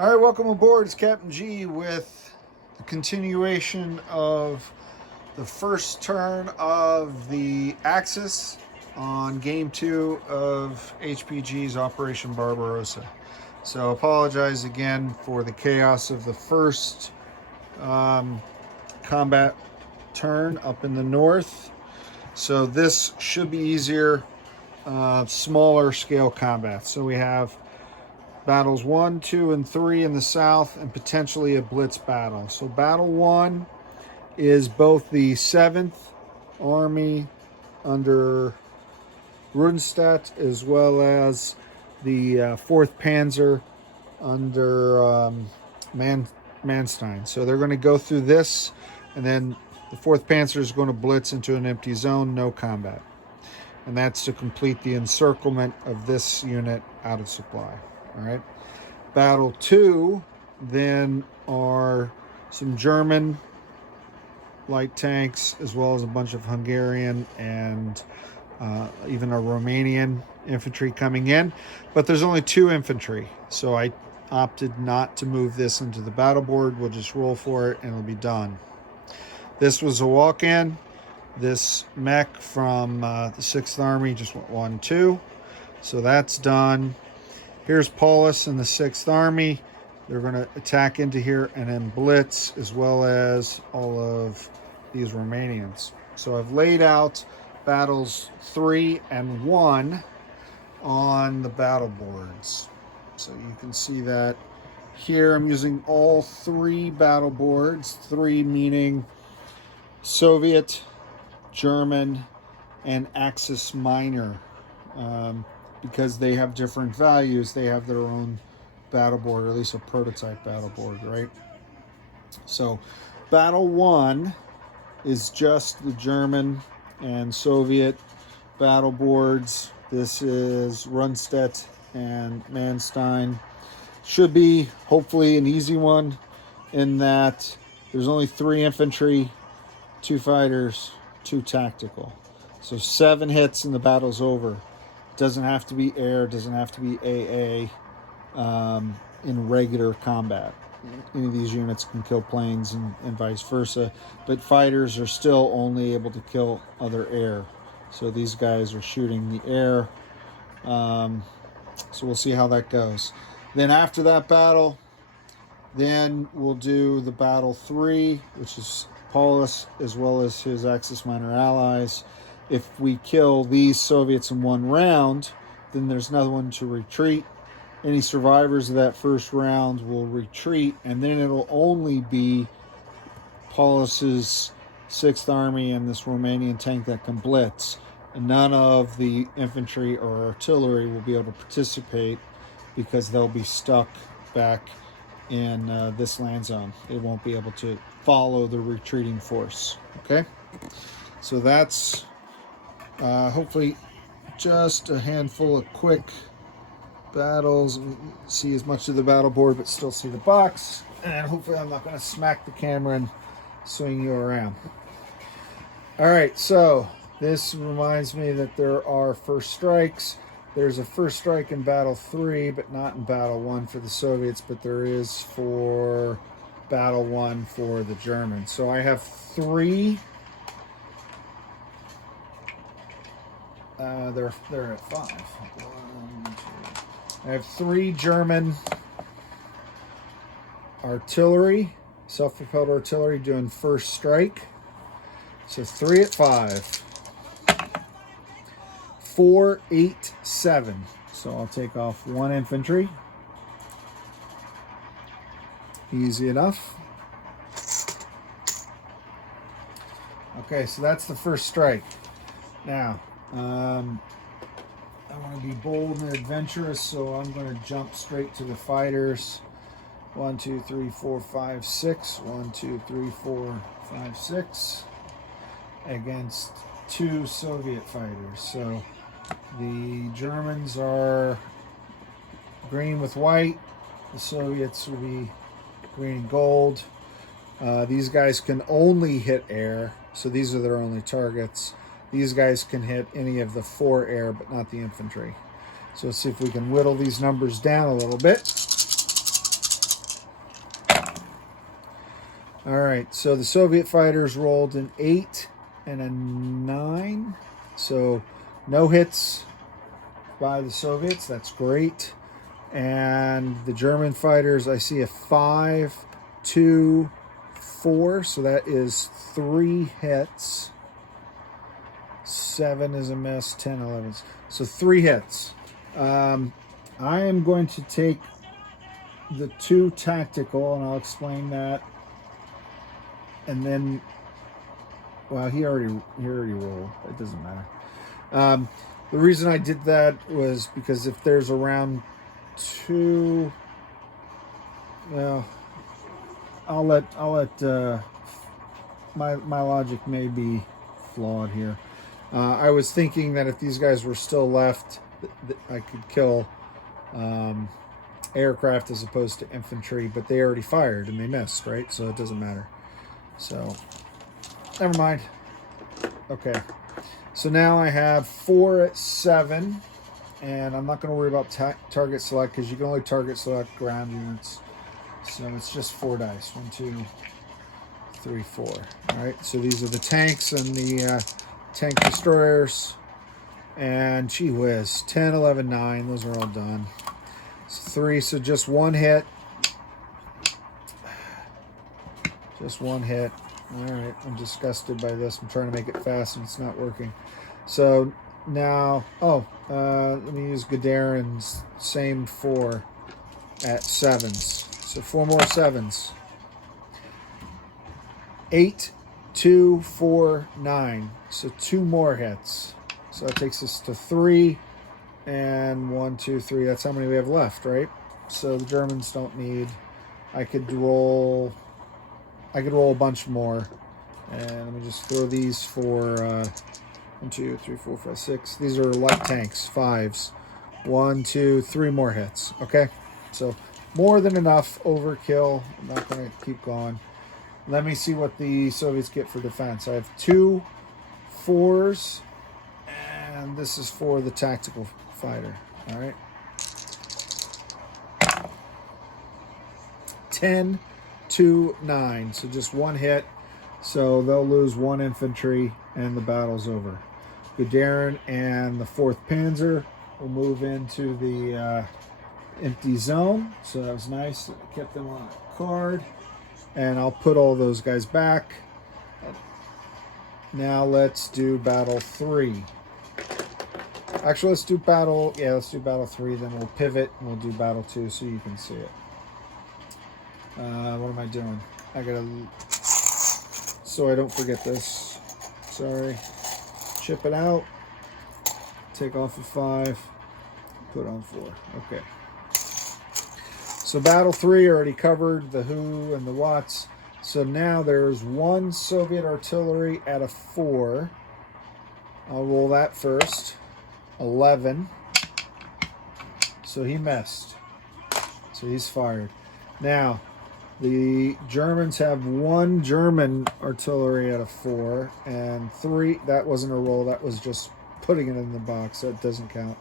All right, welcome aboard. It's Captain G with the continuation of the first turn of the Axis on game 2 of HBG's Operation Barbarossa. So apologize again for the chaos of the first combat turn up in the north. So this should be easier, smaller scale combat. So we have battles 1, 2, and 3 in the south, and potentially a blitz battle. So battle 1 is both the 7th Army under Rundstedt as well as the 4th Panzer under Manstein. So they're going to go through this, and then the 4th Panzer is going to blitz into an empty zone, no combat. And that's to complete the encirclement of this unit out of supply. All right. Battle 2 then are some German light tanks as well as a bunch of Hungarian and even a Romanian infantry coming in. But there's only 2 infantry, so I opted not to move this into the battle board. We'll just roll for it and it'll be done. This was a walk-in. This mech from the 6th Army just went 1-2. So that's done. Here's Paulus and the 6th Army. They're going to attack into here and then blitz, as well as all of these Romanians. So I've laid out battles 3 and 1 on the battle boards. So you can see that here I'm using all 3 battle boards, 3 meaning Soviet, German, and Axis Minor. Because they have different values, they have their own battle board, or at least a prototype battle board, right? So battle 1 is just the German and Soviet battle boards. This is Rundstedt and Manstein. Should be hopefully an easy one in that there's only 3 infantry, 2 fighters, 2 tactical. So 7 hits and the battle's over. Doesn't have to be air, doesn't have to be AA in regular combat. Any of these units can kill planes and vice versa, but fighters are still only able to kill other air. So these guys are shooting the air. So we'll see how that goes. Then after that battle, then we'll do the battle 3, which is Paulus as well as his Axis Minor allies. If we kill these Soviets in 1 round, then there's another one to retreat. Any survivors of that first round will retreat, and then it'll only be Paulus's 6th Army and this Romanian tank that can blitz. And none of the infantry or artillery will be able to participate because they'll be stuck back in this land zone. It won't be able to follow the retreating force. Okay? So that's hopefully just a handful of quick battles. See as much of the battle board, but still see the box. And hopefully I'm not going to smack the camera and swing you around. All right, so this reminds me that there are first strikes. There's a first strike in battle 3, but not in battle 1 for the Soviets, but there is for battle 1 for the Germans. So I have 3. They're at 5. 1, 2. I have 3 German artillery, self-propelled artillery doing first strike. So 3 at 5. 4, 8, 7. So I'll take off 1 infantry. Easy enough. Okay, so that's the first strike. Now, I want to be bold and adventurous, so I'm going to jump straight to the fighters. 1, 2, 3, 4, 5, 6. 1, 2, 3, 4, 5, 6. Against 2 Soviet fighters. So the Germans are green with white. The Soviets will be green and gold. These guys can only hit air, so these are their only targets. These guys can hit any of the 4 air, but not the infantry. So let's see if we can whittle these numbers down a little bit. All right, so the Soviet fighters rolled an 8 and a 9. So no hits by the Soviets. That's great. And the German fighters, I see a 5, 2, 4. So that is 3 hits. 7 is a miss, 10, 11. So 3 hits. I am going to take the 2 tactical, and I'll explain that. And then, well, he already rolled. It doesn't matter. The reason I did that was because if there's a round 2, well, I'll let my logic may be flawed here. I was thinking that if these guys were still left, I could kill aircraft as opposed to infantry, but they already fired and they missed, right? So it doesn't matter. So, never mind. Okay. So now I have 4 at 7, and I'm not going to worry about target select because you can only target select ground units. So it's just 4 dice. 1, 2, 3, 4. All right. So these are the tanks and the tank destroyers. And gee whiz, 10, 11, 9. Those are all done. So 3. So just 1 hit. Just 1 hit. All right, I'm disgusted by this. I'm trying to make it fast and it's not working. So now, let me use Gagarin's same 4 at 7s. So 4 more 7s. 8, 2, 4, 9. So 2 more hits. So that takes us to 3 and 1, 2, 3. That's how many we have left, right? So the Germans don't need. I could roll a bunch more. And let me just throw these for 1, 2, 3, 4, 5, 6. These are light tanks, 5s. 1, 2, 3 more hits. Okay, so more than enough. Overkill. I'm not going to keep going. Let me see what the Soviets get for defense. I have 2 4s, and this is for the tactical fighter. All right. 10, 2, 9. So just 1 hit. So they'll lose 1 infantry, and the battle's over. Gagarin and the 4th Panzer will move into the empty zone. So that was nice. I kept them on a card. And I'll put all those guys back. Now let's do battle 3. Actually, let's do battle 3. Then we'll pivot and we'll do battle 2 so you can see it. What am I doing? I gotta, so I don't forget this. Sorry. Chip it out. Take off a 5. Put on 4. Okay. So battle 3 already covered the who and the whats. So now there's 1 Soviet artillery at a 4. I'll roll that first. 11. So he missed. So he's fired. Now, the Germans have 1 German artillery at a 4 and 3. That wasn't a roll. That was just putting it in the box. That doesn't count.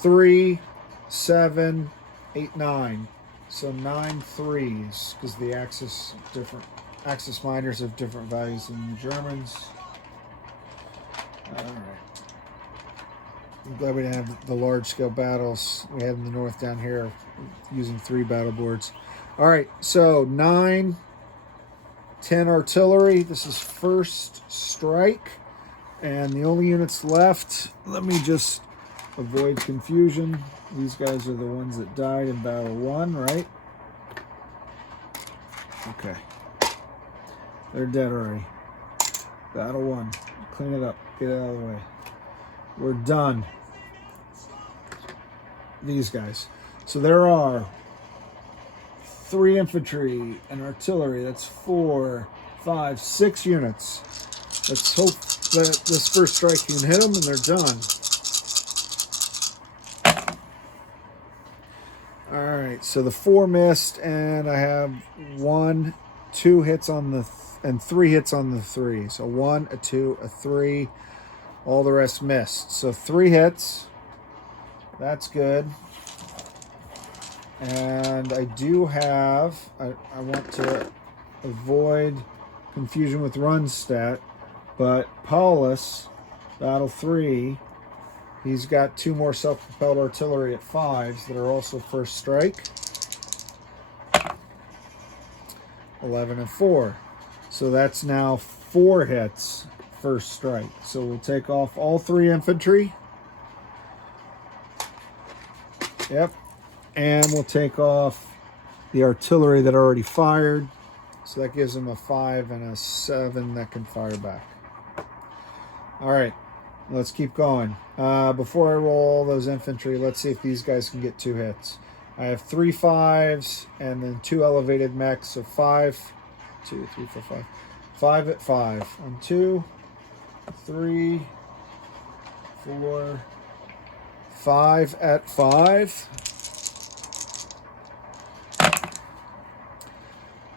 3, 7, 8, 9. So 9 3s because the Axis miners have different values than the Germans. All right. I'm glad we didn't have the large-scale battles we had in the north down here using 3 battle boards. All right, so 9, 10 artillery. This is first strike. And the only units left, let me just avoid confusion. These guys are the ones that died in battle 1, right? Okay. They're dead already. Battle 1. Clean it up. Get it out of the way. We're done. These guys. So there are 3 infantry and artillery. That's 4, 5, 6 units. Let's hope that this first strike can hit them and they're done. All right, so the 4 missed, and I have 1, 2 hits on the and 3 hits on the 3. So 1, a 2, a 3. All the rest missed. So 3 hits. That's good. And I do have. I want to avoid confusion with Runstedt, but Paulus, Battle 3, he's got 2 more self-propelled artillery at 5s that are also first strike. 11 and 4. So that's now 4 hits first strike. So we'll take off all 3 infantry. Yep. And we'll take off the artillery that already fired. So that gives them a 5 and a 7 that can fire back. All right, let's keep going. Before I roll all those infantry, let's see if these guys can get 2 hits. I have 3 5s and then 2 elevated mechs, so 5, 2, 3, 4, 5. 5 at 5. 1, 2, 3, 4, 5 at 5.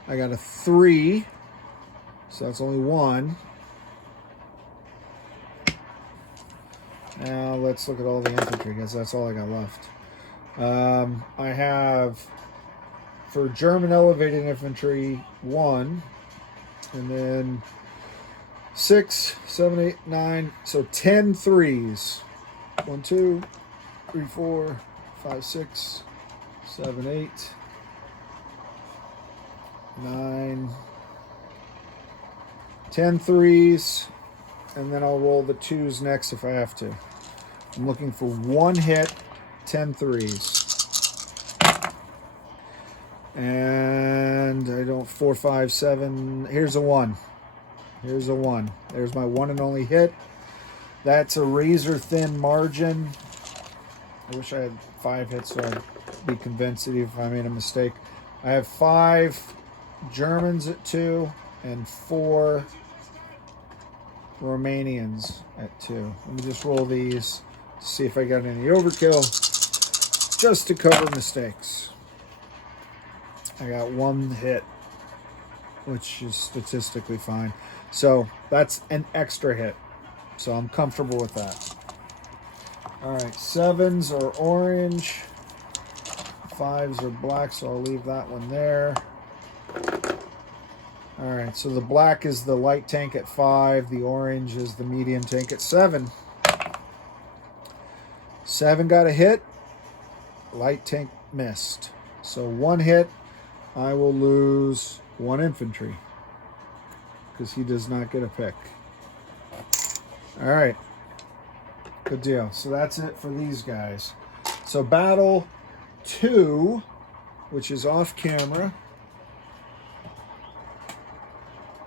I got a 3, so that's only 1. Now let's look at all the infantry, because that's all I got left. I have, for German elevated infantry, 1, and then 6, 7, 8, 9, so 10 3s. 1, 2, 3, 4, 5, 6, 7, 8, 9, 10 3s, and then I'll roll the 2s next if I have to. I'm looking for 1 hit, 10 3s. And I don't, 4, 5, 7, here's a 1. Here's a 1. There's my 1 and only hit. That's a razor thin margin. I wish I had 5 hits so I'd be convinced that if I made a mistake. I have 5 Germans at 2 and 4 Romanians at 2. Let me just roll these to see if I got any overkill, just to cover mistakes. I got 1 hit, which is statistically fine. So that's an extra hit. So I'm comfortable with that. All right, 7s are orange. 5s are black, so I'll leave that one there. All right, so the black is the light tank at 5. The orange is the medium tank at 7. 7 got a hit. Light tank missed. So 1 hit, I will lose 1 infantry because he does not get a pick. All right, good deal. So that's it for these guys. So battle 2, which is off camera.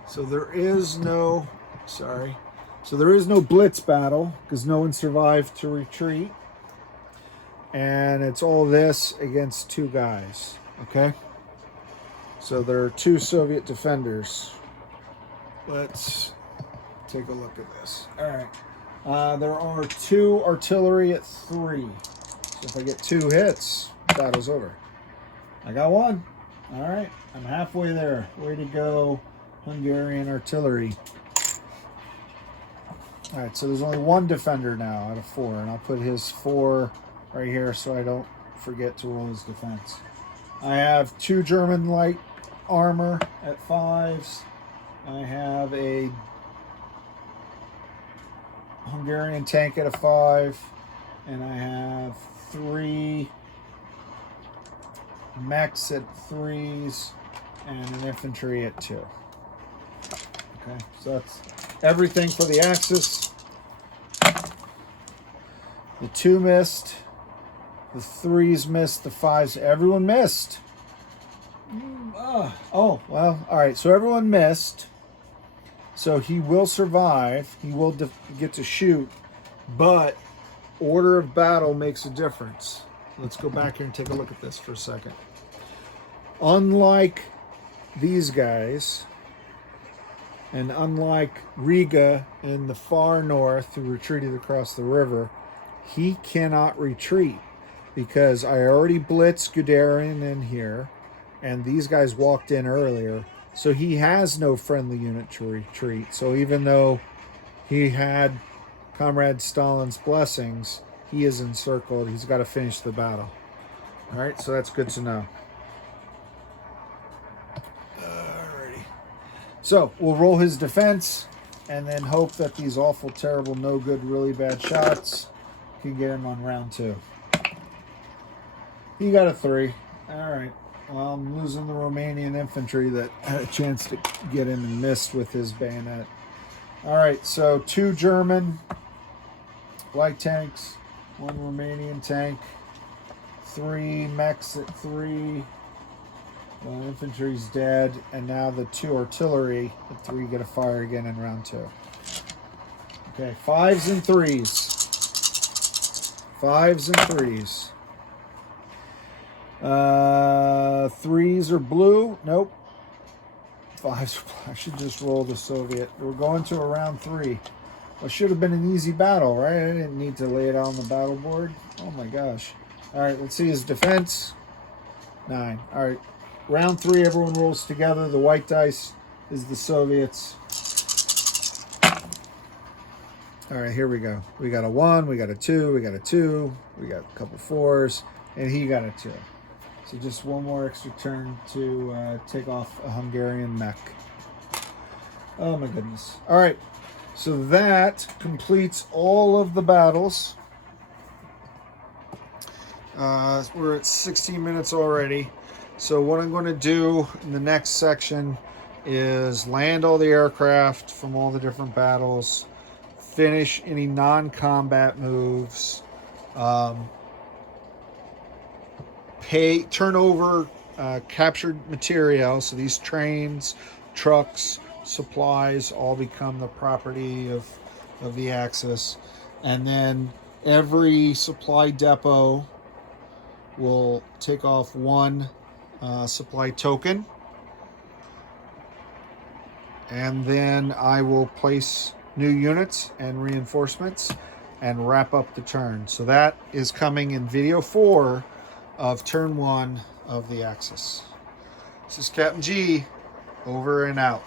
So there is no, so there is no blitz battle because no one survived to retreat. And it's all this against 2 guys, okay? So there are 2 Soviet defenders. Let's take a look at this. All right. There are 2 artillery at 3. So if I get 2 hits, battle's over. I got 1. All right. I'm halfway there. Way to go, Hungarian artillery. All right. So there's only 1 defender now out of 4. And I'll put his 4 right here so I don't forget to roll his defense. I have 2 German light armor at 5s. I have a Hungarian tank at a 5, and I have 3 mechs at 3s and an infantry at 2. Okay, so that's everything for the Axis. The 2 missed, the 3s missed, the 5s, everyone missed. Oh, well, all right, so everyone missed. So he will survive. He will get to shoot, but order of battle makes a difference. Let's go back here and take a look at this for a second. Unlike these guys, and unlike Riga in the far north who retreated across the river, he cannot retreat because I already blitzed Guderian in here, and these guys walked in earlier. So he has no friendly unit to retreat. So even though he had Comrade Stalin's blessings, he is encircled. He's got to finish the battle. All right, so that's good to know. Alrighty. So we'll roll his defense and then hope that these awful, terrible, no good, really bad shots can get him on round 2. He got a 3. All right. Well, I'm losing the Romanian infantry that had a chance to get him and missed with his bayonet. All right, so 2 German light tanks, 1 Romanian tank, 3 mechs at 3. Infantry's dead, and now the 2 artillery at 3 get a fire again in round 2. Okay, 5s and 3s. 5s and 3s. 3s are blue. Nope. 5s are blue. I should just roll the Soviet. We're going to a round 3. Well, it should have been an easy battle, right? I didn't need to lay it out on the battle board. Oh my gosh. All right, let's see his defense. 9. All right. Round 3, everyone rolls together. The white dice is the Soviets. All right, here we go. We got a 1, we got a 2, we got a 2, we got a couple 4s, and he got a 2. So just one more extra turn to take off a Hungarian mech. Oh my goodness. All right, so that completes all of the battles. We're at 16 minutes already. So what I'm going to do in the next section is land all the aircraft from all the different battles, finish any non-combat moves, turn over captured material. So these trains, trucks, supplies all become the property of the Axis. And then every supply depot will take off 1 supply token, and then I will place new units and reinforcements and wrap up the turn. So that is coming in video 4 of turn 1 of the Axis. This is Captain G, over and out.